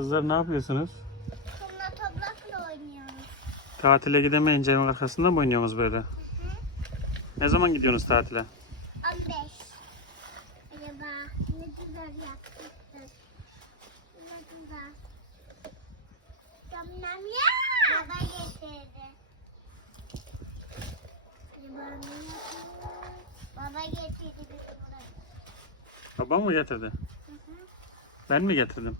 Kızlar ne yapıyorsunuz? Kumla toprakla oynuyoruz. Tatile gidemeyince evin arkasında mı oynuyorsunuz böyle? Hı. Ne zaman gidiyorsunuz tatile? 15. Acaba ne güzel yapmışlar. Ne güzel. Tamam ya. Baba getirdi. Baba getirdi bizi buraya. Babam mı getirdi? Hı hı. Ben mi getirdim?